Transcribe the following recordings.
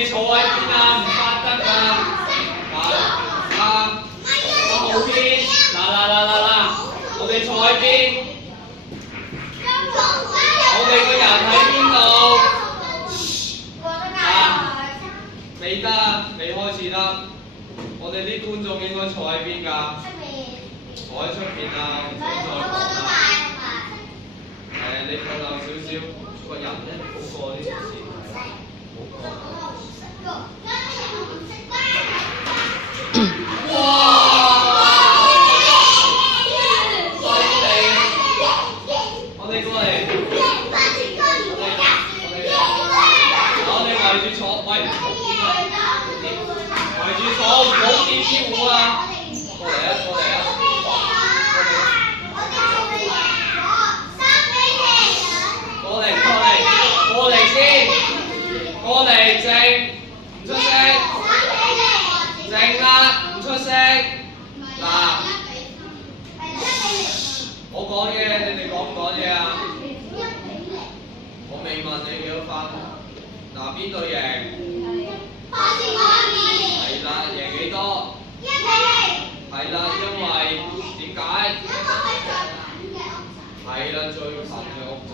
哋坐喺邊啊？唔發得㗎。後邊，嗱，我哋坐喺邊？我哋個人喺邊度？未得，未開始得。我哋啲觀眾應該坐喺邊㗎？坐喺出邊啊！唔想再講啦。你透漏少少，個人咧好過呢條線，好過。過嚟靜，唔出聲，靜啦，唔出聲。嗱，我講嘢，你哋講唔講嘢啊？我未問你幾多分。嗱，邊隊贏？係啦，贏幾多？1-0。係啦，因為點解？係啦，最近嘅屋仔。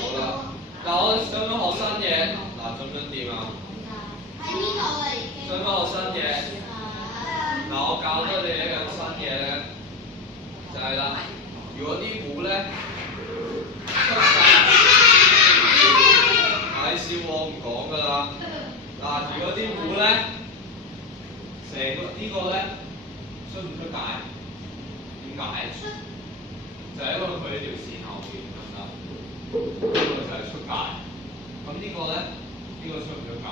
好啦。嗱，我想唔想學新嘢？嗱，準唔準掂啊？喺邊度啊？已經。想唔想學新嘢？嗱，我教咗你一樣新嘢咧，就係啦。如果啲糊咧出晒，睇笑我唔講㗎啦。嗱，如果啲糊咧成個呢個咧出唔出界？點解？就係因為佢呢條線後邊得唔得？呢個就係出界，咁呢個咧，呢個出唔出界？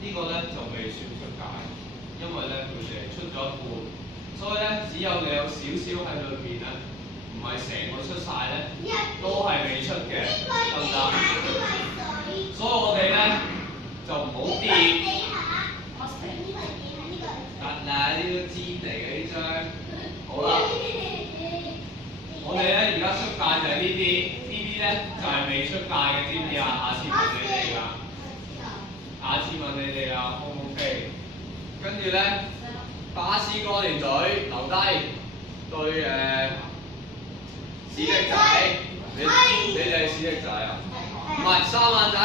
呢個咧就未算出界，因為咧佢哋係出咗一半，所以咧只有你有少少喺裏邊咧，唔係成個出晒咧，都係未出嘅，得唔得？所以我哋咧就唔好跌。得啦，呢個尖嚟嘅呢張，好啦。我哋咧而家出界就係呢啲咧就係未出界嘅，知唔知啊？下次問你哋㗎，下次問你哋啊 ，O 唔 OK？跟住咧，巴斯光年隊留低對史力仔，你哋係史力仔啊？唔係三眼仔。